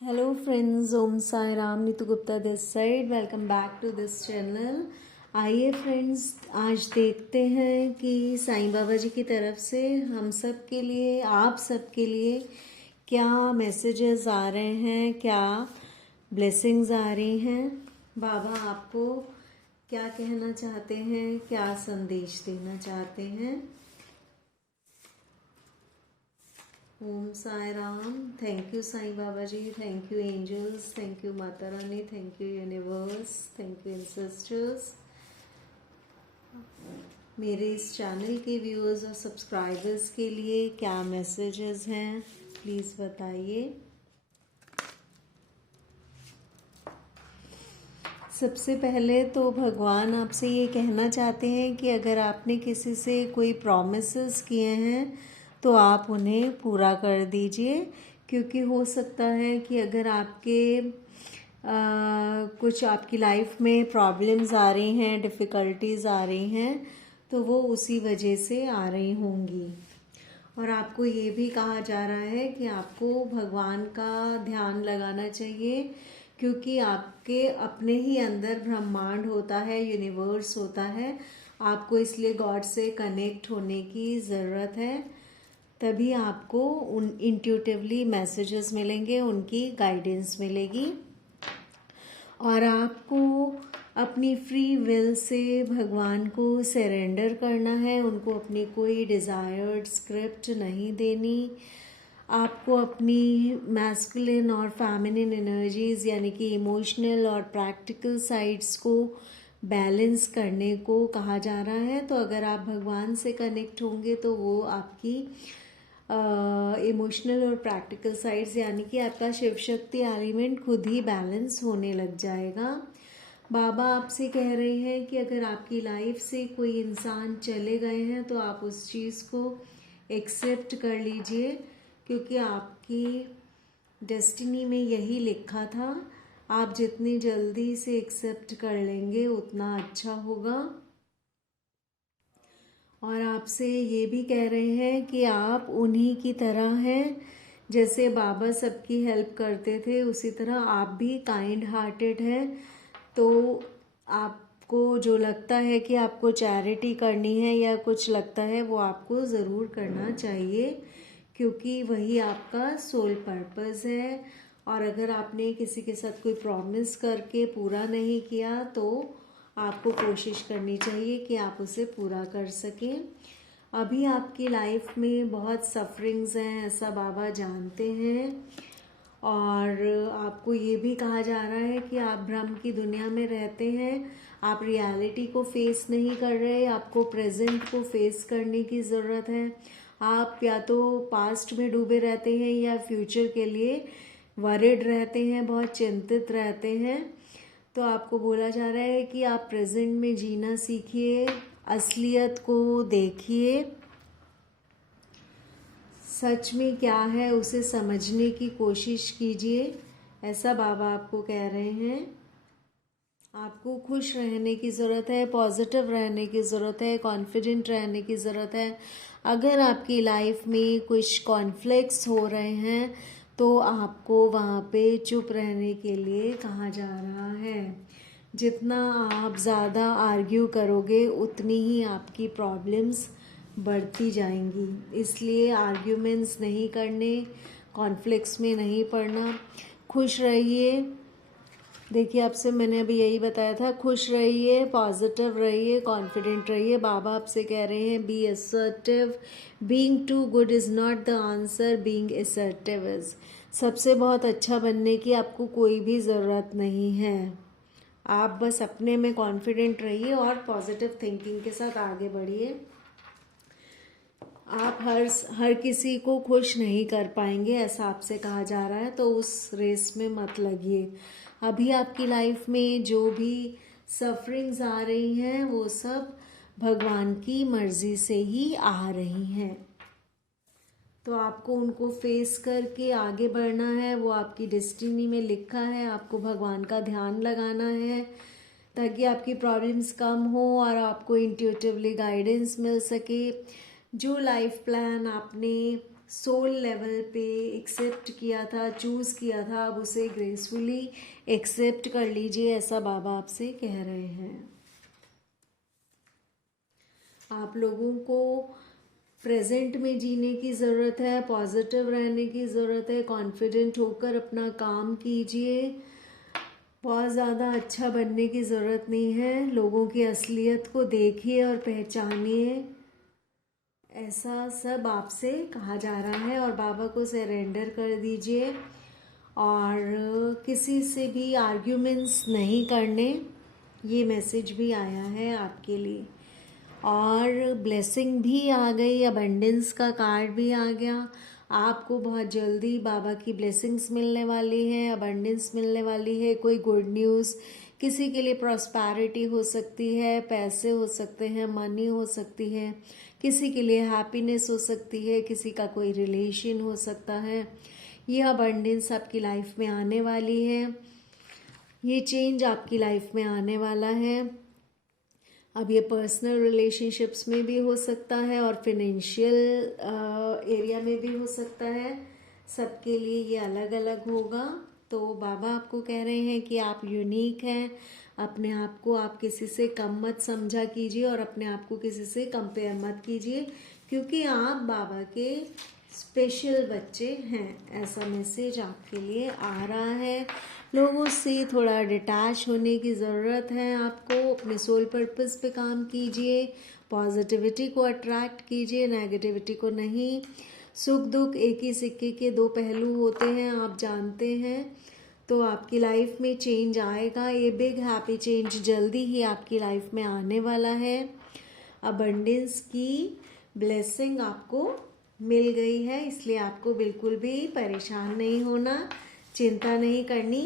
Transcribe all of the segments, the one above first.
Hello friends, Om Sai Ram. Neetu Gupta this side. Welcome back to this channel. आइए friends, आज देखते हैं कि साईं बाबा जी की तरफ से हम सब के लिए, आप सब के लिए क्या मैसेजेस आ रहे हैं, क्या ब्लेसिंग्स आ रही हैं। बाबा आपको क्या कहना चाहते हैं, क्या संदेश देना चाहते हैं। Om Sai Ram. Thank you Sai Baba ji, thank you angels, thank you Mata Rani, thank you universe, thank you ancestors. मेरे इस चैनल के व्यूअर्स और सब्सक्राइबर्स के लिए क्या मैसेजेस हैं, प्लीज़ बताइए। सबसे पहले तो भगवान आपसे ये कहना चाहते हैं कि अगर आपने किसी से कोई प्रॉमिसेस किए हैं तो आप उन्हें पूरा कर दीजिए, क्योंकि हो सकता है कि अगर आपके कुछ आपकी लाइफ में प्रॉब्लम्स आ रही हैं, डिफ़िकल्टीज आ रही हैं, तो वो उसी वजह से आ रही होंगी। और आपको ये भी कहा जा रहा है कि आपको भगवान का ध्यान लगाना चाहिए, क्योंकि आपके अपने ही अंदर ब्रह्मांड होता है, यूनिवर्स होता है। आपको इसलिए गॉड से कनेक्ट होने की ज़रूरत है, तभी आपको उन इंट्यूटिवली मैसेजेस मिलेंगे, उनकी गाइडेंस मिलेगी। और आपको अपनी फ्री विल से भगवान को सरेंडर करना है, उनको अपनी कोई डिज़ायर्ड स्क्रिप्ट नहीं देनी। आपको अपनी मैस्कुलिन और फेमिनिन एनर्जीज़ यानी कि इमोशनल और प्रैक्टिकल साइड्स को बैलेंस करने को कहा जा रहा है। तो अगर आप भगवान से कनेक्ट होंगे तो वो आपकी इमोशनल और प्रैक्टिकल साइड्स यानी कि आपका शिव शक्ति एलिमेंट खुद ही बैलेंस होने लग जाएगा। बाबा आपसे कह रहे हैं कि अगर आपकी लाइफ से कोई इंसान चले गए हैं तो आप उस चीज़ को एक्सेप्ट कर लीजिए, क्योंकि आपकी डेस्टिनी में यही लिखा था। आप जितनी जल्दी से एक्सेप्ट कर लेंगे उतना अच्छा होगा। और आपसे ये भी कह रहे हैं कि आप उन्हीं की तरह हैं, जैसे बाबा सबकी हेल्प करते थे उसी तरह आप भी काइंड हार्टेड हैं। तो आपको जो लगता है कि आपको चैरिटी करनी है या कुछ लगता है, वो आपको ज़रूर करना चाहिए, क्योंकि वही आपका सोल पर्पस है। और अगर आपने किसी के साथ कोई प्रॉमिस करके पूरा नहीं किया तो आपको कोशिश करनी चाहिए कि आप उसे पूरा कर सकें। अभी आपकी लाइफ में बहुत सफरिंग्स हैं, ऐसा बाबा जानते हैं। और आपको ये भी कहा जा रहा है कि आप भ्रम की दुनिया में रहते हैं, आप रियलिटी को फेस नहीं कर रहे, आपको प्रेजेंट को फेस करने की ज़रूरत है। आप या तो पास्ट में डूबे रहते हैं या फ्यूचर के लिए वरिड रहते हैं, बहुत चिंतित रहते हैं। तो आपको बोला जा रहा है कि आप प्रेजेंट में जीना सीखिए, असलियत को देखिए, सच में क्या है उसे समझने की कोशिश कीजिए, ऐसा बाबा आपको कह रहे हैं। आपको खुश रहने की ज़रूरत है, पॉजिटिव रहने की ज़रूरत है, कॉन्फिडेंट रहने की ज़रूरत है। अगर आपकी लाइफ में कुछ कॉन्फ्लिक्ट्स हो रहे हैं तो आपको वहाँ पे चुप रहने के लिए कहा जा रहा है। जितना आप ज़्यादा आर्ग्यू करोगे उतनी ही आपकी प्रॉब्लम्स बढ़ती जाएंगी। इसलिए आर्ग्यूमेंट्स नहीं करने, कॉन्फ्लिक्ट्स में नहीं पड़ना। खुश रहिए। देखिए, आपसे मैंने अभी यही बताया था, खुश रहिए, पॉजिटिव रहिए, कॉन्फिडेंट रहिए। बाबा आपसे कह रहे हैं be assertive. Being too good is not the answer, being assertive is. सबसे बहुत अच्छा बनने की आपको कोई भी ज़रूरत नहीं है। आप बस अपने में कॉन्फिडेंट रहिए और पॉजिटिव थिंकिंग के साथ आगे बढ़िए। आप हर किसी को खुश नहीं कर पाएंगे, ऐसा आपसे कहा जा रहा है, तो उस रेस में मत लगिए। अभी आपकी लाइफ में जो भी सफरिंग्स आ रही हैं वो सब भगवान की मर्जी से ही आ रही हैं। तो आपको उनको फेस करके आगे बढ़ना है, वो आपकी डेस्टिनी में लिखा है। आपको भगवान का ध्यान लगाना है ताकि आपकी प्रॉब्लम्स कम हो और आपको इंट्यूटिवली गाइडेंस मिल सके। जो लाइफ प्लान आपने सोल लेवल पे एक्सेप्ट किया था, चूज़ किया था, अब उसे ग्रेसफुली एक्सेप्ट कर लीजिए, ऐसा बाबा आपसे कह रहे हैं। आप लोगों को प्रेजेंट में जीने की ज़रूरत है, पॉजिटिव रहने की ज़रूरत है, कॉन्फिडेंट होकर अपना काम कीजिए। बहुत ज़्यादा अच्छा बनने की ज़रूरत नहीं है, लोगों की असलियत को देखिए और पहचानिए, ऐसा सब आपसे कहा जा रहा है। और बाबा को सरेंडर कर दीजिए और किसी से भी आर्ग्यूमेंट्स नहीं करने, ये मैसेज भी आया है आपके लिए। और ब्लेसिंग भी आ गई, अबंडेंस का कार्ड भी आ गया। आपको बहुत जल्दी बाबा की ब्लेसिंग्स मिलने वाली है, अबंडेंस मिलने वाली है, कोई गुड न्यूज़, किसी के लिए प्रॉस्पैरिटी हो सकती है, पैसे हो सकते हैं, मनी हो सकती है, किसी के लिए हैप्पीनेस हो सकती है, किसी का कोई रिलेशन हो सकता है। ये अबंडेंस आपकी लाइफ में आने वाली है, ये चेंज आपकी लाइफ में आने वाला है। अब ये पर्सनल रिलेशनशिप्स में भी हो सकता है और फिनेंशियल एरिया में भी हो सकता है, सबके लिए ये अलग अलग होगा। तो बाबा आपको कह रहे हैं कि आप यूनिक हैं, अपने आप को आप किसी से कम मत समझा कीजिए और अपने आप को किसी से कंपेयर मत कीजिए, क्योंकि आप बाबा के स्पेशल बच्चे हैं, ऐसा मैसेज आपके लिए आ रहा है। लोगों से थोड़ा डिटैच होने की ज़रूरत है आपको, अपने सोल पर्पस पे काम कीजिए, पॉजिटिविटी को अट्रैक्ट कीजिए, नेगेटिविटी को नहीं। सुख दुख एक ही सिक्के के दो पहलू होते हैं, आप जानते हैं। तो आपकी लाइफ में चेंज आएगा, ये बिग हैप्पी चेंज जल्दी ही आपकी लाइफ में आने वाला है। अबंडेंस की ब्लेसिंग आपको मिल गई है, इसलिए आपको बिल्कुल भी परेशान नहीं होना, चिंता नहीं करनी।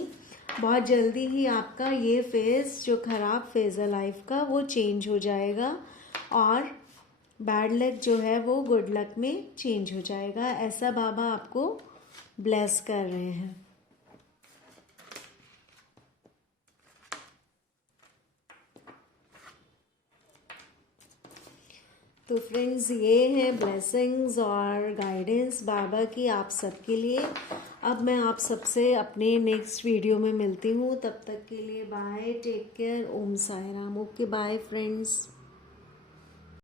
बहुत जल्दी ही आपका ये फेज़, जो ख़राब फेज़ है लाइफ का, वो चेंज हो जाएगा और बैड लक जो है वो गुड लक में चेंज हो जाएगा, ऐसा बाबा आपको ब्लेस कर रहे हैं। तो फ्रेंड्स, ये हैं ब्लेसिंग्स और गाइडेंस बाबा की आप सबके लिए। अब मैं आप सबसे अपने नेक्स्ट वीडियो में मिलती हूँ, तब तक के लिए bye, take care, Om Sai Ram. Okay, bye friends.